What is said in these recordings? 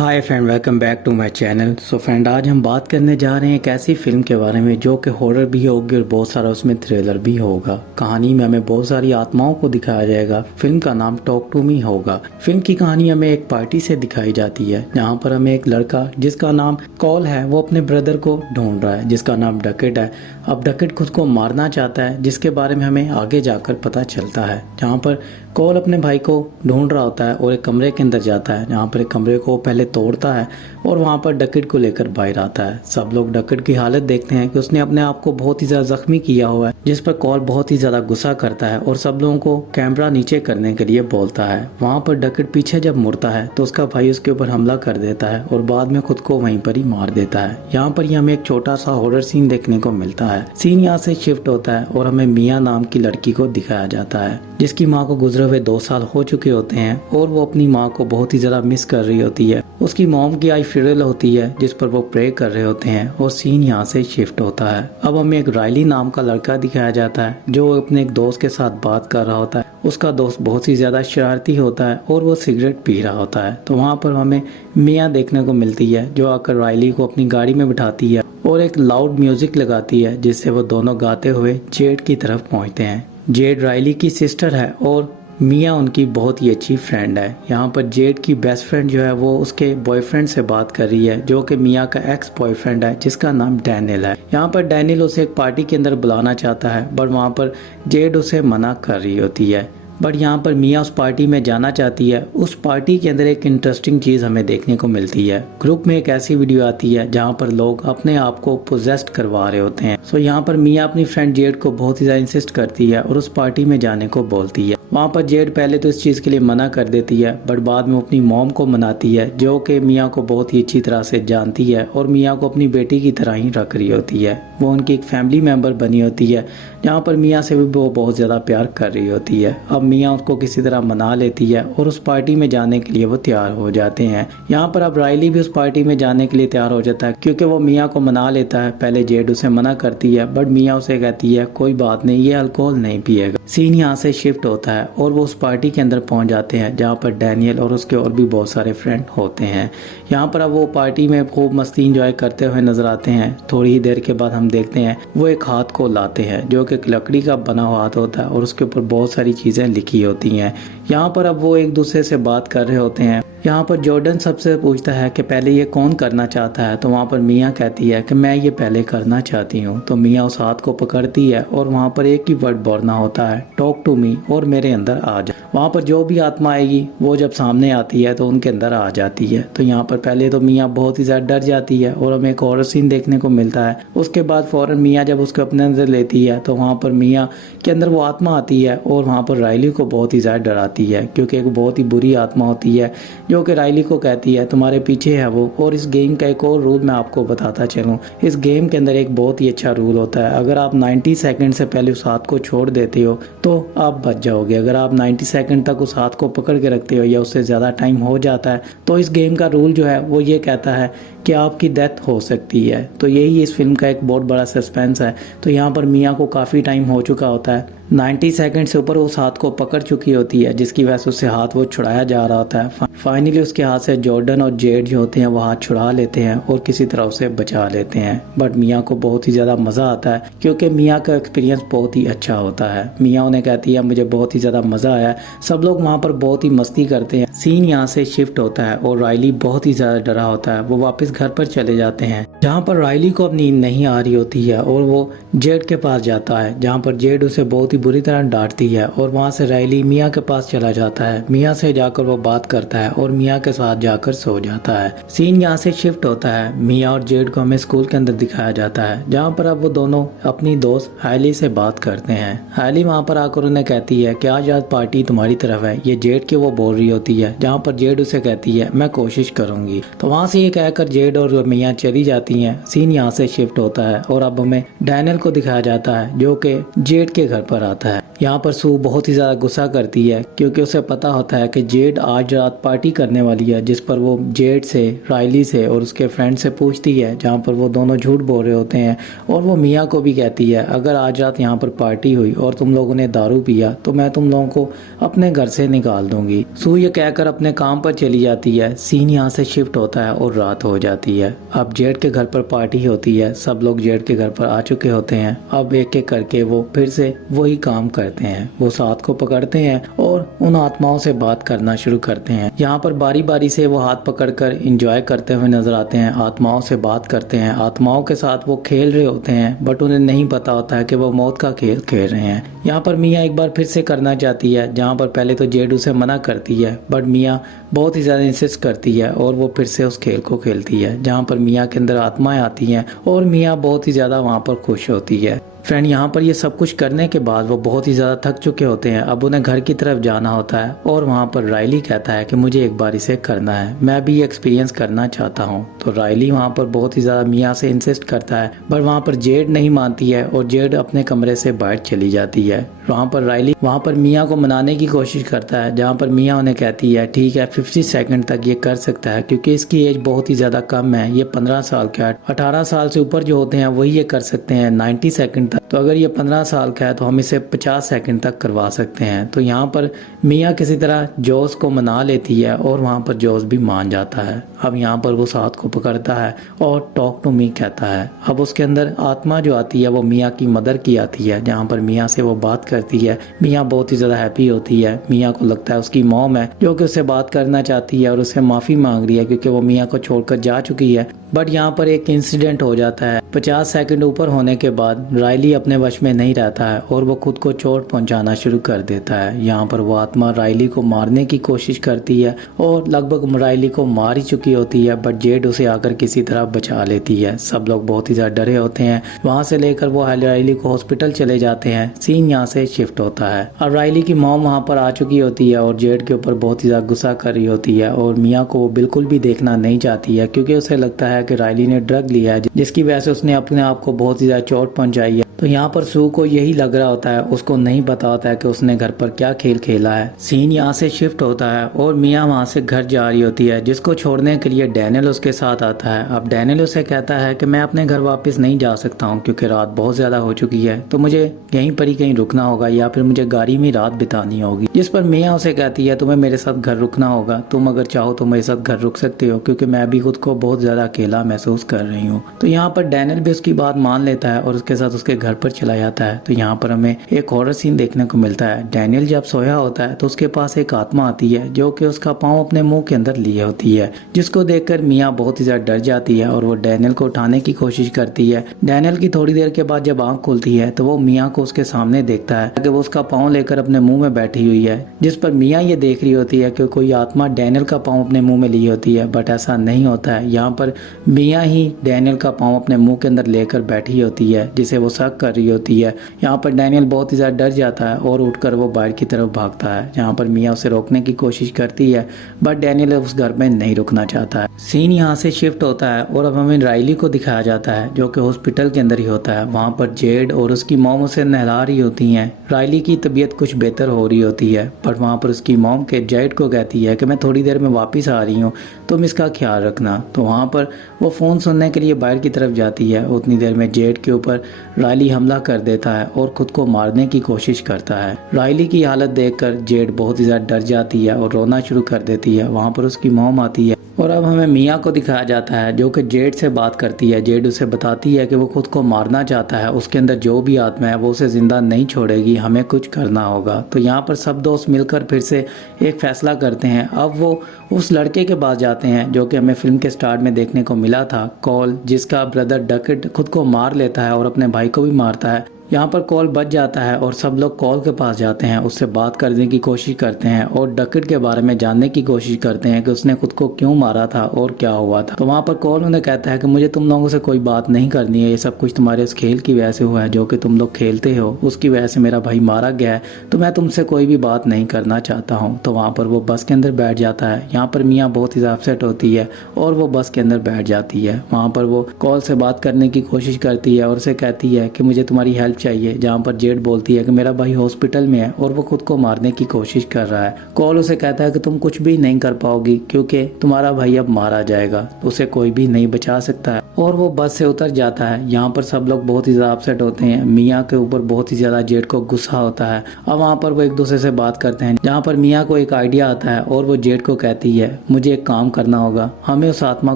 Hi friend, welcome back to my channel. So friend, आज हम बात करने जा रहे हैं एक ऐसी फिल्म के बारे में जो कि हॉरर भी होगी और बहुत सारा उसमें थ्रिलर भी होगा। कहानी में हमें बहुत सारी आत्माओं को दिखाया जाएगा। फिल्म का नाम टॉक टू मी होगा। फिल्म की कहानी हमें एक पार्टी से दिखाई जाती है जहाँ पर हमें एक लड़का जिसका नाम कॉल है वो अपने ब्रदर को ढूंढ रहा है जिसका नाम डकेट है। अब डकेट खुद को मारना चाहता है जिसके बारे में हमें आगे जाकर पता चलता है। जहाँ पर कॉल अपने भाई को ढूंढ रहा होता है और एक कमरे के अंदर जाता है जहाँ पर एक कमरे को पहले तोड़ता है और वहाँ पर डकेट को लेकर बाहर आता है। सब लोग डकेट की हालत देखते हैं कि उसने अपने आप को बहुत ही ज़्यादा जख्मी किया हुआ है, जिस पर कॉल बहुत ही ज़्यादा गुस्सा करता है और सब लोगों को कैमरा नीचे करने के लिए बोलता है। वहाँ पर डकेट पीछे जब मुड़ता है तो उसका भाई उसके ऊपर हमला कर देता है और बाद में खुद को वहीं पर ही मार देता है। यहाँ पर ही हमें एक छोटा सा हॉरर सीन देखने को मिलता है। सीन यहाँ से शिफ्ट होता है और हमें मिया नाम की लड़की को दिखाया जाता है जिसकी माँ को गुजरे हुए 2 साल हो चुके होते हैं और वो अपनी माँ को बहुत ही ज़्यादा मिस कर रही होती है। उसकी मॉम की आई फ्यूनरल होती है जिस पर वो प्रे कर रहे होते हैं और सीन यहाँ से शिफ्ट होता है। अब हमें एक रायली नाम का लड़का दिखाया जाता है जो अपने एक दोस्त के साथ बात कर रहा होता है। उसका दोस्त बहुत ही ज़्यादा शरारती होता है और वो सिगरेट पी रहा होता है। तो वहाँ पर हमें मिया देखने को मिलती है जो आकर रायली को अपनी गाड़ी में बिठाती है और एक लाउड म्यूजिक लगाती है जिससे वो दोनों गाते हुए जेड की तरफ पहुँचते हैं। जेड रायली की सिस्टर है और मिया उनकी बहुत ही अच्छी फ्रेंड है। यहाँ पर जेड की बेस्ट फ्रेंड जो है वो उसके बॉयफ्रेंड से बात कर रही है जो कि मिया का एक्स बॉयफ्रेंड है जिसका नाम डैनियल है। यहाँ पर डैनियल उसे एक पार्टी के अंदर बुलाना चाहता है बट वहाँ पर जेड उसे मना कर रही होती है। बट यहाँ पर मिया उस पार्टी में जाना चाहती है। उस पार्टी के अंदर एक इंटरेस्टिंग चीज़ हमें देखने को मिलती है। ग्रुप में एक ऐसी वीडियो आती है जहाँ पर लोग अपने आप को पोजेस्ट करवा रहे होते हैं। सो यहाँ पर मिया अपनी फ्रेंड जेड को बहुत ही ज़्यादा इंसिस्ट करती है और उस पार्टी में जाने को बोलती है। वहाँ पर जेड पहले तो इस चीज़ के लिए मना कर देती है बट बाद में अपनी मॉम को मनाती है जो कि मिया को बहुत ही अच्छी तरह से जानती है और मिया को अपनी बेटी की तरह ही रख रही होती है। वो उनकी एक फैमिली मेम्बर बनी होती है जहाँ पर मिया से भी वो बहुत ज़्यादा प्यार कर रही होती है। अब मिया उसको किसी तरह मना लेती है और उस पार्टी में जाने के लिए वो तैयार हो जाते हैं। यहाँ पर अब रायली भी उस पार्टी में जाने के लिए तैयार हो जाता है क्योंकि वो मिया को मना लेता है। पहले जेड उसे मना करती है बट मिया उसे कहती है कोई बात नहीं, ये अल्कोहल नहीं पिएगा। सीन यहाँ से शिफ्ट होता है और वो उस पार्टी के अंदर पहुंच जाते हैं जहाँ पर डैनियल और उसके और भी बहुत सारे फ्रेंड होते हैं। यहाँ पर अब वो पार्टी में खूब मस्ती इंजॉय करते हुए नजर आते हैं। थोड़ी ही देर के बाद हम देखते हैं वो एक हाथ को लाते हैं जो कि लकड़ी का बना हुआ हाथ होता है और उसके ऊपर बहुत सारी चीज़ें लिखी होती हैं। यहाँ पर अब वो एक दूसरे से बात कर रहे होते हैं। यहाँ पर जॉर्डन सबसे पूछता है कि पहले ये कौन करना चाहता है। तो वहाँ पर मिया कहती है कि मैं ये पहले करना चाहती हूँ। तो मिया उस हाथ को पकड़ती है और वहाँ पर एक ही वर्ड बोलना होता है, टॉक टू मी, और मेरे अंदर आ जा। वहाँ पर जो भी आत्मा आएगी वो जब सामने आती है तो उनके अंदर आ जाती है। तो यहाँ पर पहले तो मिया बहुत ही ज़्यादा डर जाती है और हमें एक हॉरर सीन देखने को मिलता है। उसके बाद फ़ौरन मिया जब उसको अपने अंदर लेती है तो वहाँ पर मिया के अंदर वो आत्मा आती है और वहाँ पर रायली को बहुत ही ज़्यादा डराती है क्योंकि एक बहुत ही बुरी आत्मा होती है जो कि रायली को कहती है तुम्हारे पीछे है वो। और इस गेम का एक और रूल मैं आपको बताता चलूँ। इस गेम के अंदर एक बहुत ही अच्छा रूल होता है, अगर आप 90 सेकंड से पहले उस हाथ को छोड़ देते हो तो आप बच जाओगे। अगर आप 90 सेकंड तक उस हाथ को पकड़ के रखते हो या उससे ज़्यादा टाइम हो जाता है तो इस गेम का रूल जो है वो ये कहता है कि आपकी डेथ हो सकती है। तो यही इस फिल्म का एक बहुत बड़ा सस्पेंस है। तो यहाँ पर मिया को काफ़ी टाइम हो चुका होता है, 90 सेकंड से ऊपर उस हाथ को पकड़ चुकी होती है जिसकी वजह से उससे हाथ वो छुड़ाया जा रहा होता है। फाइनली उसके हाथ से जॉर्डन और जेड जो होते हैं वो हाथ छुड़ा लेते हैं और किसी तरह उसे बचा लेते हैं। बट मिया को बहुत ही ज़्यादा मज़ा आता है क्योंकि मिया का एक्सपीरियंस बहुत ही अच्छा होता है। मिया उन्हें कहती है मुझे बहुत ही ज़्यादा मज़ा आया। सब लोग वहाँ पर बहुत ही मस्ती करते हैं। सीन यहाँ से शिफ्ट होता है और रायली बहुत ही ज़्यादा डरा होता है। वो वापस घर पर चले जाते हैं जहाँ पर रायली को अब नींद नहीं आ रही होती है और वो जेड के पास जाता है जहाँ पर जेड उसे बहुत ही बुरी तरह डांटती है और वहाँ से रायली मिया के पास चला जाता है। मिया से जाकर वो बात करता है और मिया के साथ जाकर सो जाता है। सीन यहाँ से शिफ्ट होता है। मिया और जेड को हमें स्कूल के अंदर दिखाया जाता है जहाँ पर अब वो दोनों अपनी दोस्त हाइली से बात करते हैं। हाइली वहाँ पर आकर उन्हें कहती है कि आज पार्टी तुम्हारी तरफ है। ये जेड के वो बोल रही होती है जहाँ पर जेड उसे कहती है मैं कोशिश करूंगी। तो वहाँ से ये कहकर जेड और मिया चली जाती हैं। सीन यहाँ से शिफ्ट होता है और अब हमें डैनियल को दिखाया जाता है जो कि जेड के घर पर आता है। यहाँ पर सू बहुत ही ज़्यादा गुस्सा करती है क्योंकि उसे पता होता है कि जेड आज रात पार्टी करने वाली है, जिस पर वो जेड से, रायली से और उसके फ्रेंड से पूछती है, जहाँ पर वो दोनों झूठ बोल रहे होते हैं। और वो मिया को भी कहती है अगर आज रात यहाँ पर पार्टी हुई और तुम लोगों ने दारू पिया तो मैं तुम लोगों को अपने घर से निकाल दूंगी। सू ये कहकर अपने काम पर चली जाती है। सीन यहाँ से शिफ्ट होता है और रात हो जाती है। अब जेड के घर पर पार्टी होती है, सब लोग जेड के घर पर आ चुके होते हैं। अब एक एक करके वो फिर से वही काम करते हैं, वो साथ को पकड़ते हैं और उन आत्माओं से बात करना शुरू करते हैं। यहाँ पर बारी बारी से वो हाथ पकड़कर एंजॉय करते हुए नजर आते हैं, आत्माओं से बात करते हैं, आत्माओं के साथ वो खेल रहे होते हैं, बट उन्हें नहीं पता होता है कि वो मौत का खेल खेल रहे हैं। यहाँ पर मिया एक बार फिर से करना चाहती है, जहाँ पर पहले तो जेड उसे मना करती है, बट मिया बहुत ही ज़्यादा इंसिस्ट करती है और वो फिर से उस खेल को खेलती है, जहाँ पर मिया के अंदर आत्माएं आती हैं और मिया बहुत ही ज़्यादा वहाँ पर खुश होती है। फ्रेंड, यहाँ पर ये सब कुछ करने के बाद वो बहुत ही ज़्यादा थक चुके होते हैं। अब उन्हें घर की तरफ जाना होता है और वहाँ पर रायली कहता है कि मुझे एक बार इसे करना है, मैं भी एक्सपीरियंस करना चाहता हूँ। तो रायली वहाँ पर बहुत ही ज़्यादा मिया से इंसिस्ट करता है, पर वहाँ पर जेड नहीं मानती है और जेड अपने कमरे से बाहर चली जाती है। वहाँ पर रायली वहाँ पर मिया को मनाने की कोशिश करता है, जहाँ पर मिया उन्हें कहती है ठीक है 50 सेकंड तक ये कर सकता है क्योंकि इसकी एज बहुत ही ज़्यादा कम है, ये 15 साल का है। 18 साल से ऊपर जो होते हैं वही ये कर सकते हैं 90 सेकंड तक। तो अगर ये 15 साल का है तो हम इसे 50 सेकंड तक करवा सकते हैं। तो यहाँ पर मिया किसी तरह जोस को मना लेती है और वहाँ पर जोस भी मान जाता है। अब यहाँ पर वो साथ को पकड़ता है और टॉक टू मी कहता है। अब उसके अंदर आत्मा जो आती है वो मिया की मदर की आती है, जहाँ पर मिया से वो बात करती है। मिया बहुत ही ज़्यादा हैप्पी होती है। मिया को लगता है उसकी मॉम है जो कि उससे बात करना चाहती है और उससे माफ़ी मांग रही है क्योंकि वो मिया को छोड़कर जा चुकी है। बट यहाँ पर एक इंसिडेंट हो जाता है। 50 सेकंड ऊपर होने के बाद रायली अपने वश में नहीं रहता है और वो खुद को चोट पहुंचाना शुरू कर देता है। यहाँ पर वो आत्मा रायली को मारने की कोशिश करती है और लगभग रायली को मार ही चुकी होती है, बट जेड उसे आकर किसी तरह बचा लेती है। सब लोग बहुत ही ज़्यादा डरे होते हैं। वहाँ से लेकर वो रायली को हॉस्पिटल चले जाते हैं। सीन यहाँ से शिफ्ट होता है और रायली की मॉम वहाँ पर आ चुकी होती है और जेड के ऊपर बहुत ही ज़्यादा गुस्सा कर रही होती है और मिया को वो बिल्कुल भी देखना नहीं चाहती है क्योंकि उसे लगता है कि रायली ने ड्रग लिया है जिसकी वजह से उसने अपने आप को बहुत ही ज़्यादा चोट पहुंचाई है। तो यहाँ पर सू को यही लग रहा होता है, उसको नहीं पता होता है कि उसने घर पर क्या खेल खेला है। सीन यहाँ से शिफ्ट होता है और मिया वहाँ से घर जा रही होती है, जिसको छोड़ने के लिए डैनियल उसके साथ आता है। अब डैनियल उसे कहता है कि मैं अपने घर वापस नहीं जा सकता हूँ क्योंकि रात बहुत ज़्यादा हो चुकी है, तो मुझे यहीं पर ही कहीं रुकना होगा या फिर मुझे गाड़ी में रात बितानी होगी। जिस पर मिया उसे कहती है तुम्हें मेरे साथ घर रुकना होगा, तुम अगर चाहो तो मेरे साथ घर रुक सकते हो क्योंकि मैं भी खुद को बहुत ज़्यादा अकेला महसूस कर रही हूँ। तो यहाँ पर डैनियल भी उसकी बात मान लेता है और उसके साथ उसके घर पर चला जाता है। तो यहाँ पर हमें एक हॉरर सीन देखने को मिलता है। डैनियल जब सोया होता है तो उसके पास एक आत्मा आती है जो कि उसका पाँव अपने मुंह के अंदर लिए होती है, जिसको देखकर मिया बहुत ही ज्यादा डर जाती है और वो डैनियल को उठाने की कोशिश करती है। डैनियल की थोड़ी देर के बाद जब आंख खुलती है तो वो मिया को उसके सामने देखता है कि वो उसका पाँव लेकर अपने मुंह में बैठी हुई है, जिस पर मिया ये देख रही होती है कि कोई आत्मा डैनियल का पाँव अपने मुंह में ली होती है, बट ऐसा नहीं होता है। यहाँ पर मिया ही डैनियल का पाँव अपने मुंह के अंदर लेकर बैठी होती है, जिसे वो शक कर रही होती है। यहाँ पर डैनियल बहुत ही ज़्यादा डर जाता है और उठकर वो बाहर की तरफ भागता है, जहाँ पर मिया उसे रोकने की कोशिश करती है, बट डैनियल उस घर में नहीं रुकना चाहता है। सीन यहाँ से शिफ्ट होता है और अब हमें रायली को दिखाया जाता है जो कि हॉस्पिटल के अंदर ही होता है। वहाँ पर जेड और उसकी मॉम उसे नहला रही होती हैं। रायली की तबीयत कुछ बेहतर हो रही होती है, बट वहाँ पर उसकी मॉम के जेड को कहती है कि मैं थोड़ी देर में वापस आ रही हूँ, तुम इसका ख्याल रखना। तो वहाँ पर वो फ़ोन सुनने के लिए बाहर की तरफ जाती है। उतनी देर में जेड के ऊपर रायली हमला कर देता है और खुद को मारने की कोशिश करता है। रायली की हालत देखकर जेड बहुत ही ज़्यादा डर जाती है और रोना शुरू कर देती है। वहाँ पर उसकी मॉम आती है और अब हमें मिया को दिखाया जाता है जो कि जेड से बात करती है। जेड उसे बताती है कि वो खुद को मारना चाहता है, उसके अंदर जो भी आत्मा है वो उसे जिंदा नहीं छोड़ेगी, हमें कुछ करना होगा। तो यहाँ पर सब दोस्त मिलकर फिर से एक फैसला करते हैं। अब वो उस लड़के के पास जाते हैं जो कि हमें फिल्म के स्टार्ट में देखने को मिला था, कॉल, जिसका ब्रदर डकेट खुद को मार लेता है और अपने भाई को भी मारता है। यहाँ पर कॉल बच जाता है और सब लोग कॉल के पास जाते हैं, उससे बात करने की कोशिश करते हैं और डकेट के बारे में जानने की कोशिश करते हैं कि उसने खुद को क्यों मारा था और क्या हुआ था। तो वहाँ पर कॉल उन्हें कहता है कि मुझे तुम लोगों से कोई बात नहीं करनी है, ये सब कुछ तुम्हारे उस खेल की वजह से हुआ है जो कि तुम लोग खेलते हो, उसकी वजह से मेरा भाई मारा गया है, तो मैं तुमसे कोई भी बात नहीं करना चाहता हूँ। तो वहाँ पर वो बस के अंदर बैठ जाता है। यहाँ पर मियाँ बहुत ही अपसेट होती है और वो बस के अंदर बैठ जाती है। वहाँ पर वो कॉल से बात करने की कोशिश करती है और उसे कहती है कि मुझे तुम्हारी हेल्प चाहिए, जहाँ पर जेड बोलती है कि मेरा भाई हॉस्पिटल में है और वो खुद को मारने की कोशिश कर रहा है। कॉल उसे कहता है कि तुम कुछ भी नहीं कर पाओगी क्योंकि तुम्हारा भाई अब मारा जाएगा, उसे कोई भी नहीं बचा सकता है, और वो बस से उतर जाता है। यहाँ पर सब लोग बहुत ही ज्यादा अपसेट होते हैं। मियाँ के ऊपर बहुत ही ज्यादा जेड को गुस्सा होता है। अब वहाँ पर वो एक दूसरे से बात करते हैं, जहाँ पर मियाँ को एक आइडिया आता है और वो जेड को कहती है मुझे एक काम करना होगा, हमें उस आत्मा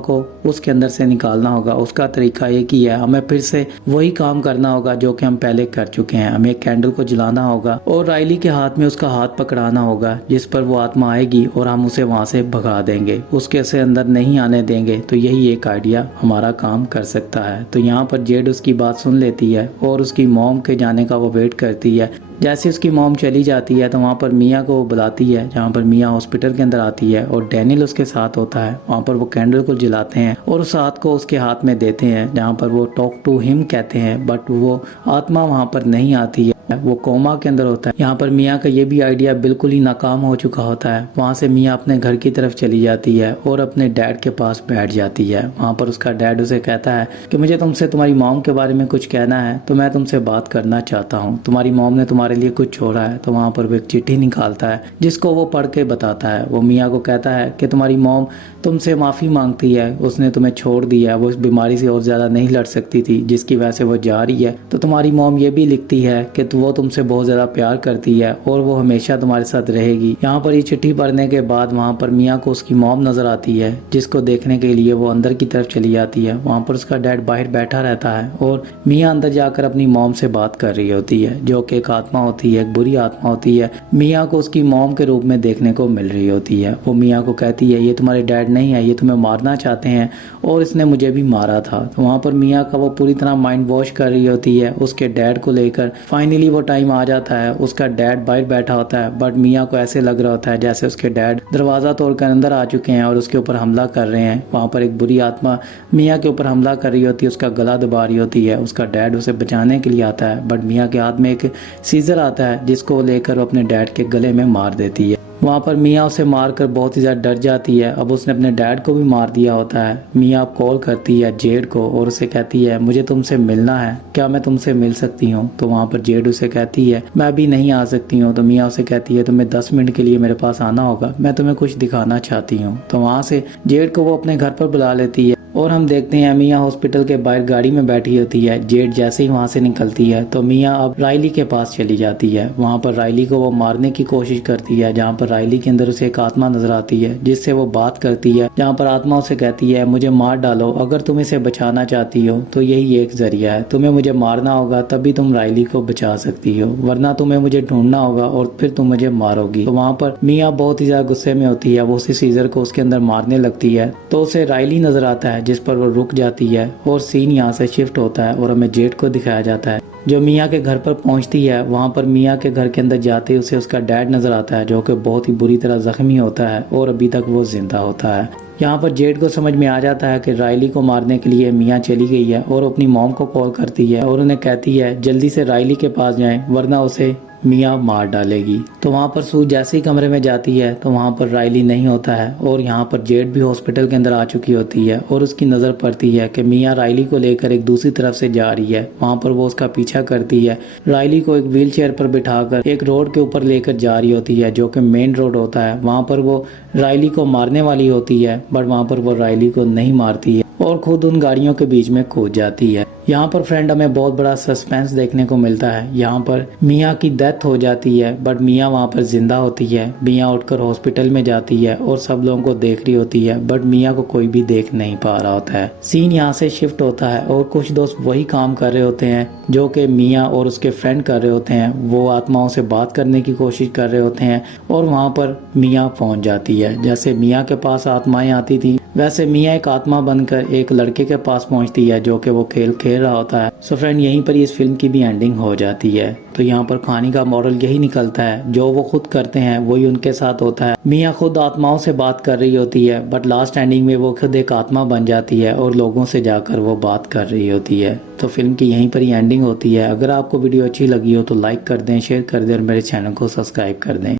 को उसके अंदर से निकालना होगा। उसका तरीका एक ही है, हमें फिर से वही काम करना होगा जो कि हम पहले कर चुके हैं। हमें एक कैंडल को जलाना होगा और राइली के हाथ में उसका हाथ पकड़ाना होगा, जिस पर वो आत्मा आएगी और हम उसे वहाँ से भगा देंगे, उसके से अंदर नहीं आने देंगे। तो यही एक आइडिया हमारा काम कर सकता है। तो यहाँ पर जेड उसकी बात सुन लेती है और उसकी मॉम के जाने का वो वेट करती है। जैसे उसकी मॉम चली जाती है तो वहाँ पर मियाँ को वो बुलाती है, जहाँ पर मियाँ हॉस्पिटल के अंदर आती है और डैनियल उसके साथ होता है। वहाँ पर वो कैंडल को जलाते हैं और उस हाथ को उसके हाथ में देते हैं, जहाँ पर वो टॉक टू हिम कहते हैं, बट वो आत्मा वहाँ पर नहीं आती है, वो कोमा के अंदर होता है। यहाँ पर मियाँ का ये भी आइडिया बिल्कुल ही नाकाम हो चुका होता है। वहाँ से मियाँ अपने घर की तरफ चली जाती है और अपने डैड के पास बैठ जाती है। वहाँ पर उसका डैड उसे कहता है कि मुझे तुमसे तुम्हारी मॉम के बारे में कुछ कहना है, तो मैं तुमसे बात करना चाहता हूँ। तुम्हारी मॉम ने तुम्हारे लिए कुछ छोड़ा है। तो वहाँ पर वो एक चिट्ठी निकालता है जिसको वो पढ़ के बताता है। वो मियाँ को कहता है कि तुम्हारी मॉम तुमसे माफ़ी मांगती है, उसने तुम्हें छोड़ दिया, वो इस बीमारी से और ज़्यादा नहीं लड़ सकती थी जिसकी वजह से वो जा रही है। तो तुम्हारी मॉम ये भी लिखती है कि वो तुमसे बहुत ज़्यादा प्यार करती है और वो हमेशा तुम्हारे साथ रहेगी। यहाँ पर ये चिट्ठी पढ़ने के बाद वहाँ पर मियाँ को उसकी मॉम नज़र आती है, जिसको देखने के लिए वो अंदर की तरफ चली जाती है। वहाँ पर उसका डैड बाहर बैठा रहता है और मियाँ अंदर जाकर अपनी मॉम से बात कर रही होती है, जो कि एक आत्मा होती है, एक बुरी आत्मा होती है। मियाँ को उसकी मॉम के रूप में देखने को मिल रही होती है। वो मियाँ को कहती है ये तुम्हारे डैड नहीं है, ये तुम्हें मारना चाहते हैं और इसने मुझे भी मारा था। तो वहाँ पर मियाँ का वो पूरी तरह माइंड वॉश कर रही होती है उसके डैड को लेकर। फाइनली वो टाइम आ जाता है, उसका डैड बाहर बैठा होता है, बट मियाँ को ऐसे लग रहा होता है जैसे उसके डैड दरवाज़ा तोड़कर अंदर आ चुके हैं और उसके ऊपर हमला कर रहे हैं। वहाँ पर एक बुरी आत्मा मियाँ के ऊपर हमला कर रही होती है, उसका गला दबा रही होती है। उसका डैड उसे बचाने के लिए आता है, बट मियाँ के हाथ में एक सीजर आता है जिसको लेकर वो अपने डैड के गले में मार देती है। वहाँ पर मियाँ उसे मारकर बहुत ही ज़्यादा डर जाती है। अब उसने अपने डैड को भी मार दिया होता है। मियाँ कॉल करती है जेड को और उसे कहती है मुझे तुमसे मिलना है, क्या मैं तुमसे मिल सकती हूँ? तो वहाँ पर जेड उसे कहती है मैं अभी नहीं आ सकती हूँ। तो मियाँ उसे कहती है तुम्हें 10 मिनट के लिए मेरे पास आना होगा, मैं तुम्हें कुछ दिखाना चाहती हूँ। तो वहाँ से जेड को वो अपने घर पर बुला लेती है और हम देखते हैं मियाँ हॉस्पिटल के बाहर गाड़ी में बैठी होती है। जेड जैसे ही वहाँ से निकलती है तो मियाँ अब राइली के पास चली जाती है। वहाँ पर राइली को वो मारने की कोशिश करती है, जहाँ पर राइली के अंदर उसे एक आत्मा नजर आती है जिससे वो बात करती है, जहाँ पर आत्मा उसे कहती है मुझे मार डालो, अगर तुम इसे बचाना चाहती हो तो यही एक जरिया है, तुम्हें मुझे मारना होगा तभी तुम राइली को बचा सकती हो, वरना तुम्हें मुझे ढूंढना होगा और फिर तुम मुझे मारोगी। तो वहाँ पर मियाँ बहुत ही ज्यादा गुस्से में होती है, वो उसी सीजर को उसके अंदर मारने लगती है। तो उसे राइली नजर आता है जिस पर वो रुक जाती है और सीन यहाँ से शिफ्ट होता है और हमें जेड को दिखाया जाता है जो मियाँ के घर पर पहुंचती है। वहाँ पर मियाँ के घर के अंदर जाते ही उसे उसका डैड नजर आता है, जो कि बहुत ही बुरी तरह जख्मी होता है और अभी तक वो जिंदा होता है। यहाँ पर जेड को समझ में आ जाता है कि राइली को मारने के लिए मियाँ चली गई है और अपनी मॉम को कॉल करती है और उन्हें कहती है जल्दी से राइली के पास जाएं वरना उसे मियाँ मार डालेगी। तो वहाँ पर सू जैसे ही कमरे में जाती है तो वहाँ पर राइली नहीं होता है और यहाँ पर जेड भी हॉस्पिटल के अंदर आ चुकी होती है और उसकी नज़र पड़ती है कि मियाँ राइली को लेकर एक दूसरी तरफ से जा रही है। वहाँ पर वो उसका पीछा करती है, राइली को एक व्हील चेयर पर बिठाकर एक रोड के ऊपर लेकर जा रही होती है जो कि मेन रोड होता है। वहाँ पर वो राइली को मारने वाली होती है, बट वहाँ पर वो राइली को नहीं मारती है और खुद उन गाड़ियों के बीच में कूद जाती है। यहाँ पर फ्रेंड हमें बहुत बड़ा सस्पेंस देखने को मिलता है। यहाँ पर मियाँ की डेथ हो जाती है, बट मियाँ वहाँ पर जिंदा होती है। मियाँ उठकर हॉस्पिटल में जाती है और सब लोगों को देख रही होती है, बट मियाँ को कोई भी देख नहीं पा रहा होता है। सीन यहाँ से शिफ्ट होता है और कुछ दोस्त वही काम कर रहे होते हैं जो कि मियाँ और उसके फ्रेंड कर रहे होते हैं। वो आत्माओं से बात करने की कोशिश कर रहे होते हैं और वहाँ पर मियाँ पहुँच जाती है। जैसे मियाँ के पास आत्माएं आती थी, वैसे मियाँ एक आत्मा बनकर एक लड़के के पास पहुँचती है जो कि वो खेल खेल रहा होता है। सो फ्रेंड यहीं पर इस फिल्म की भी एंडिंग हो जाती है। तो यहाँ पर कहानी का मॉरल यही निकलता है, जो वो खुद करते हैं वही उनके साथ होता है। मियाँ खुद आत्माओं से बात कर रही होती है, बट लास्ट एंडिंग में वो खुद एक आत्मा बन जाती है और लोगों से जाकर वो बात कर रही होती है। तो फिल्म की यहीं पर ही एंडिंग होती है। अगर आपको वीडियो अच्छी लगी हो तो लाइक कर दें, शेयर कर दें और मेरे चैनल को सब्सक्राइब कर दें।